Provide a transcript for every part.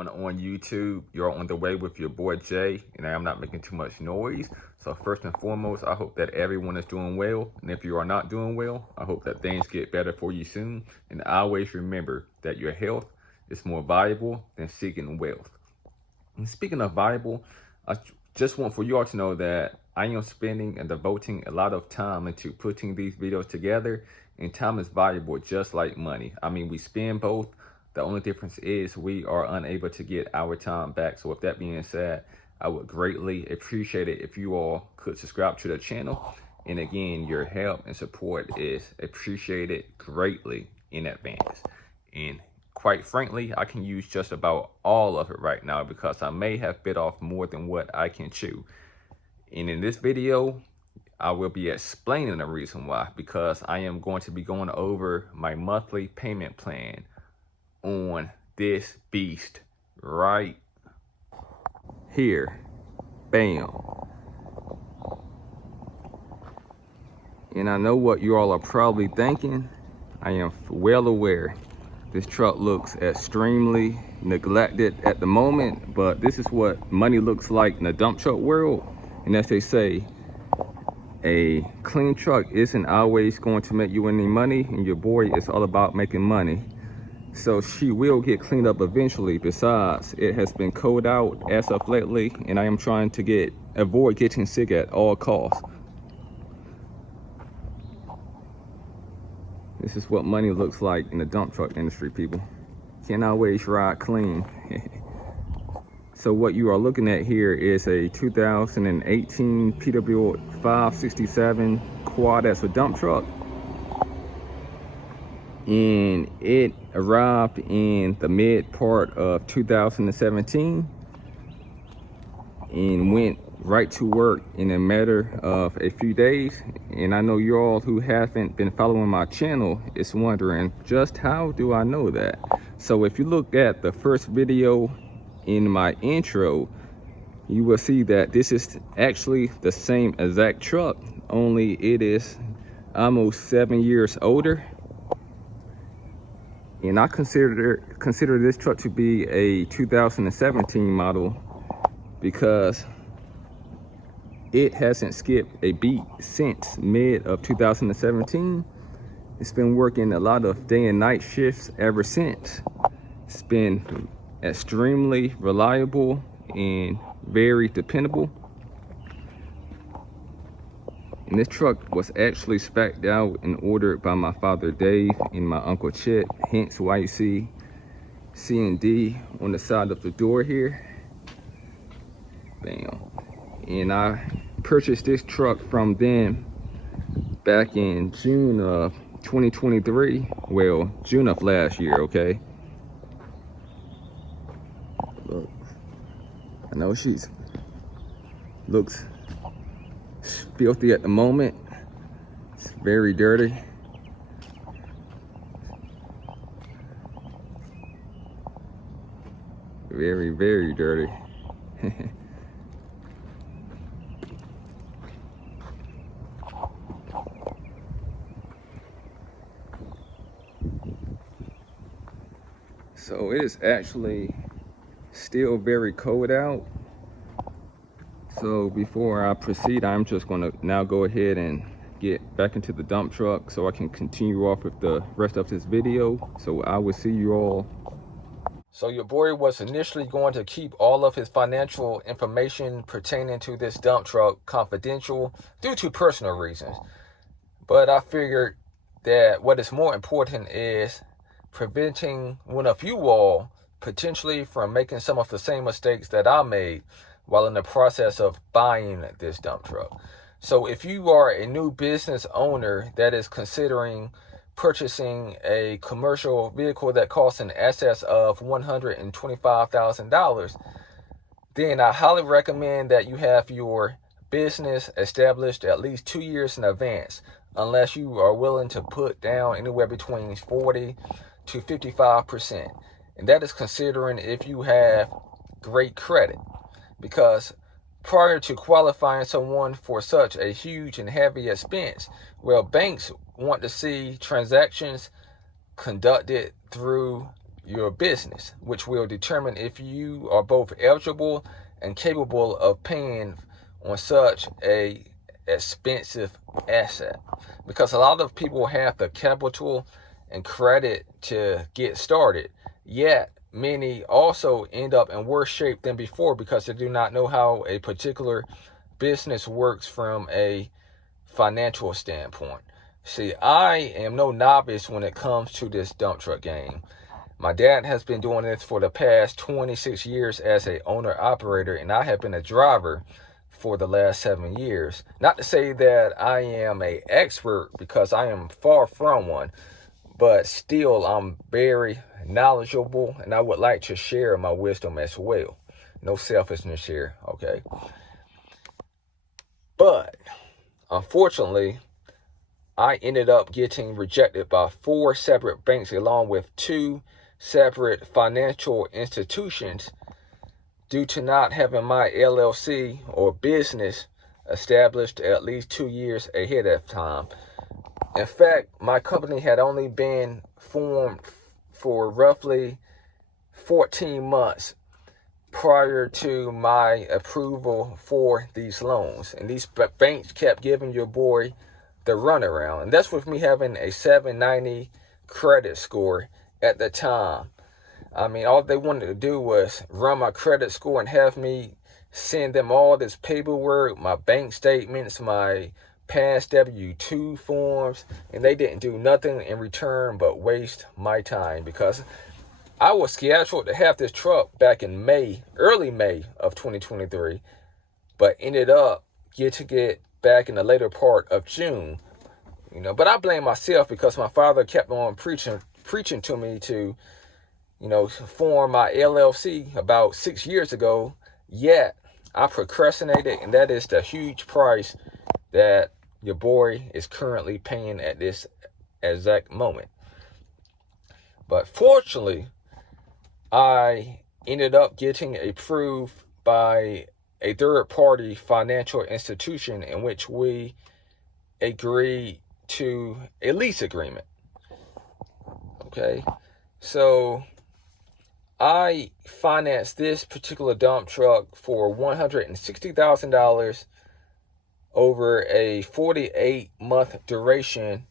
going on YouTube? You're on the way with your boy Jay, and I am not making too much noise. So first and foremost, I hope that everyone is doing well. And if you are not doing well, I hope that things get better for you soon. And always remember that your health is more valuable than seeking wealth. And speaking of valuable, I just want for you all to know that I am spending and devoting a lot of time into putting these videos together, and time is valuable just like money. I mean, we spend both. The only difference is we are unable to get our time back. So with that being said, I would greatly appreciate it if you all could subscribe to the channel. And again, your help and support is appreciated greatly in advance. And quite frankly, I can use just about all of it right now because I may have bit off more than what I can chew. And in this video, I will be explaining the reason why, because I am going to be going over my monthly payment plan on this beast right here. Bam. And I know what you all are probably thinking. I am well aware this truck looks extremely neglected at the moment, but this is what money looks like in the dump truck world. And as they say, a clean truck isn't always going to make you any money, and your boy is all about making money. So she will get cleaned up eventually. Besides, it has been cold out as of lately, and I am trying to avoid getting sick at all costs. This is what money looks like in the dump truck industry, people. Can't always ride clean. So what you are looking at here is a 2018 Peterbilt 567 quad as a dump truck. And it arrived in the mid part of 2017 and went right to work in a matter of a few days. And I know you all who haven't been following my channel is wondering, just how do I know that? So if you look at the first video in my intro, you will see that this is actually the same exact truck, only it is almost 7 years older. And I consider this truck to be a 2017 model because it hasn't skipped a beat since mid of 2017. It's been working a lot of day and night shifts ever since. It's been extremely reliable and very dependable. And this truck was actually spec'd out and ordered by my father Dave and my uncle Chet, hence why you see C&D on the side of the door here. Bam. And I purchased this truck from them back in June of 2023. Well, June of last year, okay? Look, I know she's looks filthy at the moment. It's very dirty. Very, very dirty. So it is actually still very cold out. So before I proceed, I'm just going to now go ahead and get back into the dump truck so I can continue off with the rest of this video. So I will see you all. So your boy was initially going to keep all of his financial information pertaining to this dump truck confidential due to personal reasons. But I figured that what is more important is preventing one of you all potentially from making some of the same mistakes that I made while in the process of buying this dump truck. So if you are a new business owner that is considering purchasing a commercial vehicle that costs in excess of $125,000, then I highly recommend that you have your business established at least 2 years in advance, unless you are willing to put down anywhere between 40 to 55%. And that is considering if you have great credit. Because prior to qualifying someone for such a huge and heavy expense, well, banks want to see transactions conducted through your business, which will determine if you are both eligible and capable of paying on such a expensive asset. Because a lot of people have the capital and credit to get started, yet many also end up in worse shape than before because they do not know how a particular business works from a financial standpoint. See, I am no novice when it comes to this dump truck game. My dad has been doing this for the past 26 years as a owner operator, and I have been a driver for the last 7 years. Not to say that I am an expert, because I am far from one, but still I'm very knowledgeable, and I would like to share my wisdom as well. No selfishness here, okay? But unfortunately, I ended up getting rejected by 4 separate banks along with 2 separate financial institutions due to not having my LLC or business established at least 2 years ahead of time. In fact, my company had only been formed for roughly 14 months prior to my approval for these loans. And these banks kept giving your boy the runaround. And that's with me having a 790 credit score at the time. I mean, all they wanted to do was run my credit score and have me send them all this paperwork, my bank statements, my past W-2 forms, and they didn't do nothing in return but waste my time, because I was scheduled to have this truck back in May, early May of 2023, but ended up get back in the later part of June. But I blame myself because my father kept on preaching to me to, form my LLC about 6 years ago, yet I procrastinated, and that is the huge price that your boy is currently paying at this exact moment. But fortunately, I ended up getting approved by a third-party financial institution in which we agreed to a lease agreement. Okay, so I financed this particular dump truck for $160,000 over a 48-month duration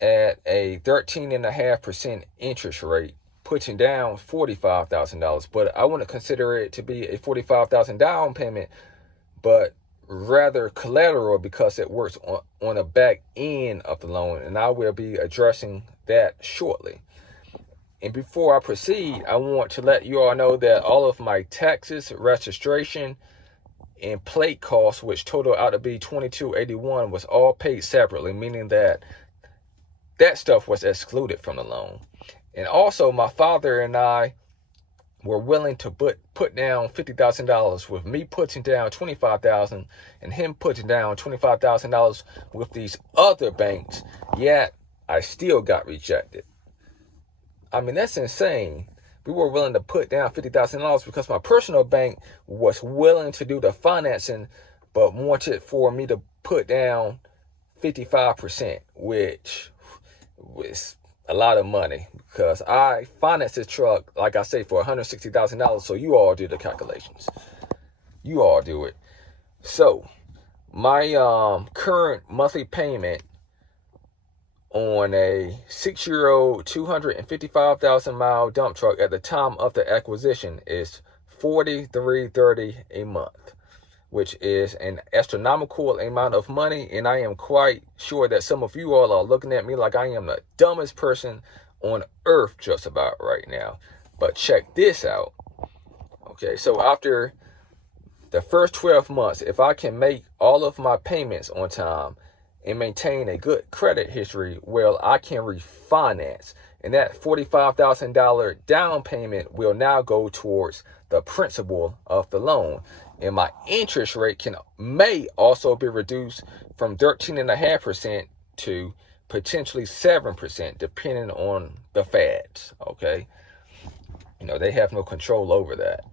at a 13.5% interest rate, putting down $45,000. But I want to consider it to be a $45,000 down payment, but rather collateral, because it works on the back end of the loan, and I will be addressing that shortly. And before I proceed, I want to let you all know that all of my taxes, registration, and plate costs, which total out to be $22.81, was all paid separately, meaning that stuff was excluded from the loan. And also, my father and I were willing to put down $50,000, with me putting down $25,000 and him putting down $25,000 with these other banks, yet I still got rejected. I mean, that's insane. We were willing to put down $50,000 because my personal bank was willing to do the financing, but wanted for me to put down 55%, which was a lot of money, because I financed this truck, like I say, for $160,000. So you all do the calculations. You all do it. So my current monthly payment on a 6-year-old 255,000 mile dump truck at the time of the acquisition is $43.30 a month, which is an astronomical amount of money. And I am quite sure that some of you all are looking at me like I am the dumbest person on earth just about right now. But check this out. Okay, so after the first 12 months, if I can make all of my payments on time and maintain a good credit history, well, I can refinance. And that $45,000 down payment will now go towards the principal of the loan. And my interest rate may also be reduced from 13.5% to potentially 7%, depending on the Feds. Okay, they have no control over that.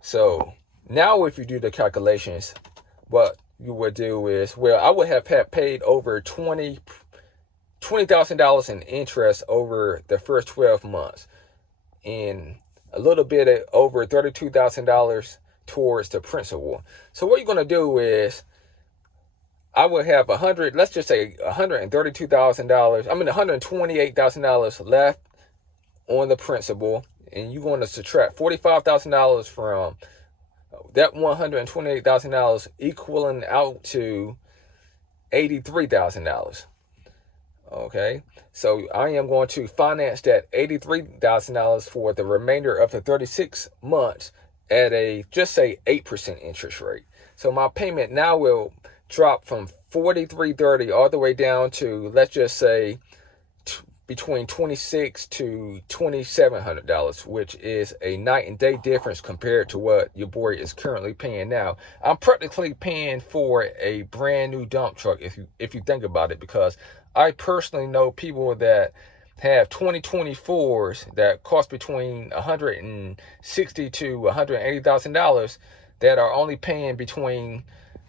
So now, if you do the calculations, what you would do is, well, I would have paid over 20 $20,000 in interest over the first 12 months, and a little bit over $32,000 towards the principal. So what you're going to do is, I would have let's just say $132,000, $128,000 left on the principal, and you're going to subtract $45,000 from that $128,000, equaling out to $83,000. Okay, so I am going to finance that $83,000 for the remainder of the 36 months at a, just say, 8% interest rate. So my payment now will drop from $43.30 all the way down to, let's just say, between $2,600 to $2,700, which is a night and day difference compared to what your boy is currently paying now. I'm practically paying for a brand new dump truck, if you think about it, because I personally know people that have 2024s that cost between $160,000 to $180,000 that are only paying between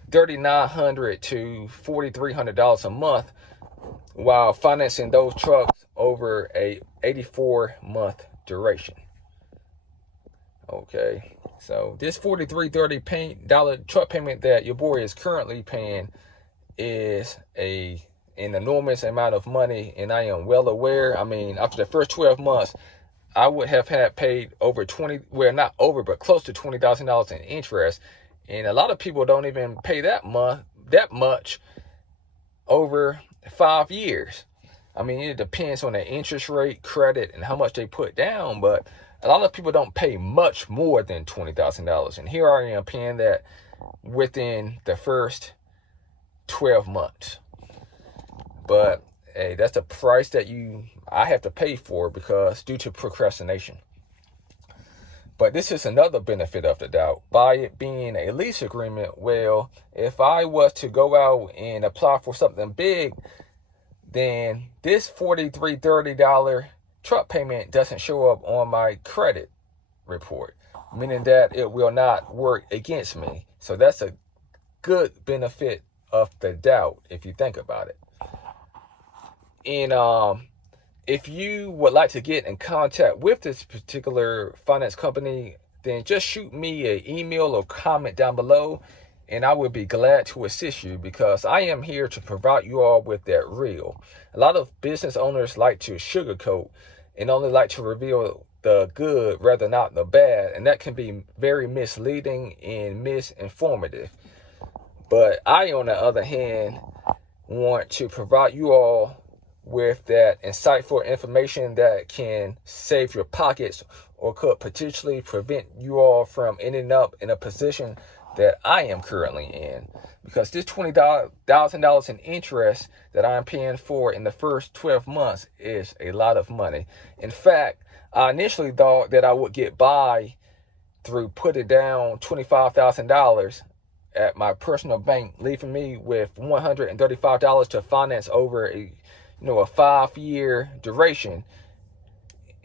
$3,900 to $4,300 a month, while financing those trucks over a 84-month duration. Okay, so this $43.30 truck payment that your boy is currently paying is an enormous amount of money, and I am well aware. I mean, after the first 12 months, I would have had paid over not over, but close to $20,000 in interest, and a lot of people don't even pay that much over 5 years. I mean, it depends on the interest rate, credit, and how much they put down, but a lot of people don't pay much more than $20,000. And here I am paying that within the first 12 months. But hey, that's the price that I have to pay for, because due to procrastination. But this is another benefit of the doubt. By it being a lease agreement, well, if I was to go out and apply for something big, then this $43.30 truck payment doesn't show up on my credit report, meaning that it will not work against me. So that's a good benefit of the doubt, if you think about it. And if you would like to get in contact with this particular finance company, then just shoot me an email or comment down below, and I would be glad to assist you, because I am here to provide you all with that real. A lot of business owners like to sugarcoat and only like to reveal the good rather not the bad, and that can be very misleading and misinformative. But I, on the other hand, want to provide you all with that insightful information that can save your pockets, or could potentially prevent you all from ending up in a position that I am currently in. Because this $20,000 in interest that I'm paying for in the first 12 months is a lot of money. In fact, I initially thought that I would get by through putting down $25,000 at my personal bank, leaving me with $135 to finance over a 5-year duration,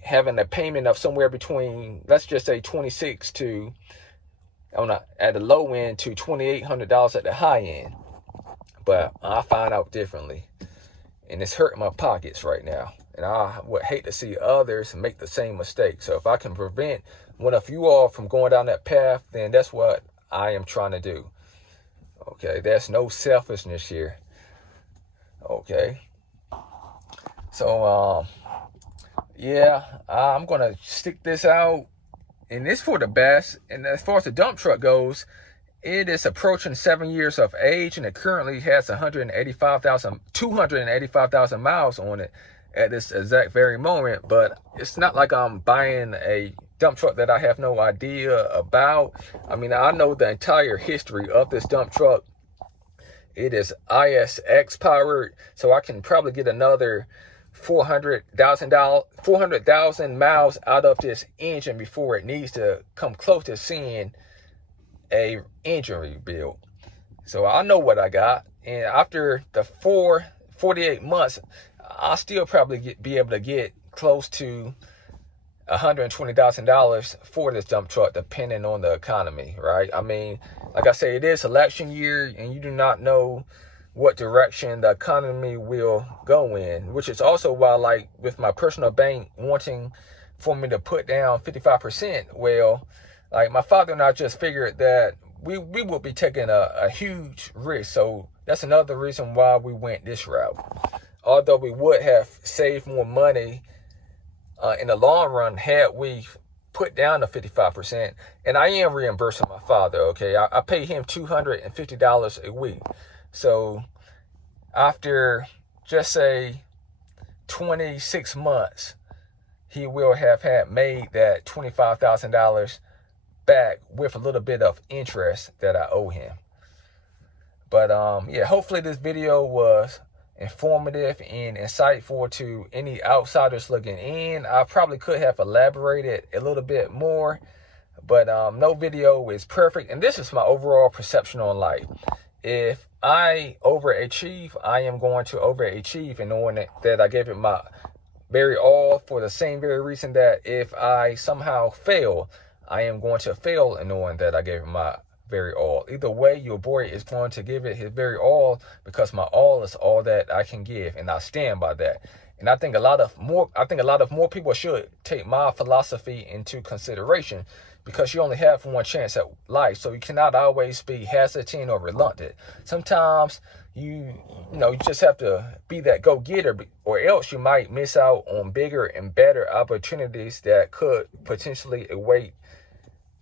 having a payment of somewhere between, let's just say, $26 to, at the low end, to $2,800 at the high end. But I find out differently, and it's hurting my pockets right now, and I would hate to see others make the same mistake. So if I can prevent one of you all from going down that path, then that's what I am trying to do. Okay, there's no selfishness here. Okay, so yeah, I'm gonna stick this out, and it's for the best. And as far as the dump truck goes, it is approaching 7 years of age, and it currently has 285,000 miles on it at this exact very moment. But it's not like I'm buying a dump truck that I have no idea about. I mean, I know the entire history of this dump truck. It is ISX powered, so I can probably get another 400,000 miles out of this engine before it needs to come close to seeing a engine rebuild. So I know what I got, and after the 48 months, I'll still probably be able to get close to $120,000 for this dump truck, depending on the economy, right? I mean, like I say, it is election year, and you do not know what direction the economy will go in, which is also why, like, with my personal bank wanting for me to put down 55%, well, like, my father and I just figured that we would be taking a huge risk. So that's another reason why we went this route. Although we would have saved more money in the long run had we put down the 55%. And I am reimbursing my father, okay? I pay him $250 a week. So after, just say, 26 months, he will have had made that $25,000 back with a little bit of interest that I owe him. But yeah, hopefully this video was informative and insightful to any outsiders looking in. I probably could have elaborated a little bit more, but no video is perfect. And this is my overall perception on life. If I overachieve, I am going to overachieve, and knowing that I gave it my very all, for the same very reason that if I somehow fail, I am going to fail, and knowing that I gave it my very all. Either way, your boy is going to give it his very all, because my all is all that I can give, and I stand by that. And I think a lot of more people should take my philosophy into consideration, because you only have one chance at life, so you cannot always be hesitant or reluctant. Sometimes you just have to be that go-getter, or else you might miss out on bigger and better opportunities that could potentially await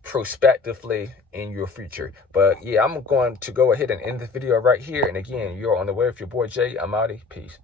prospectively in your future. But yeah, I'm going to go ahead and end this video right here. And again, you're on the way with your boy Jay. I'm outie. Peace.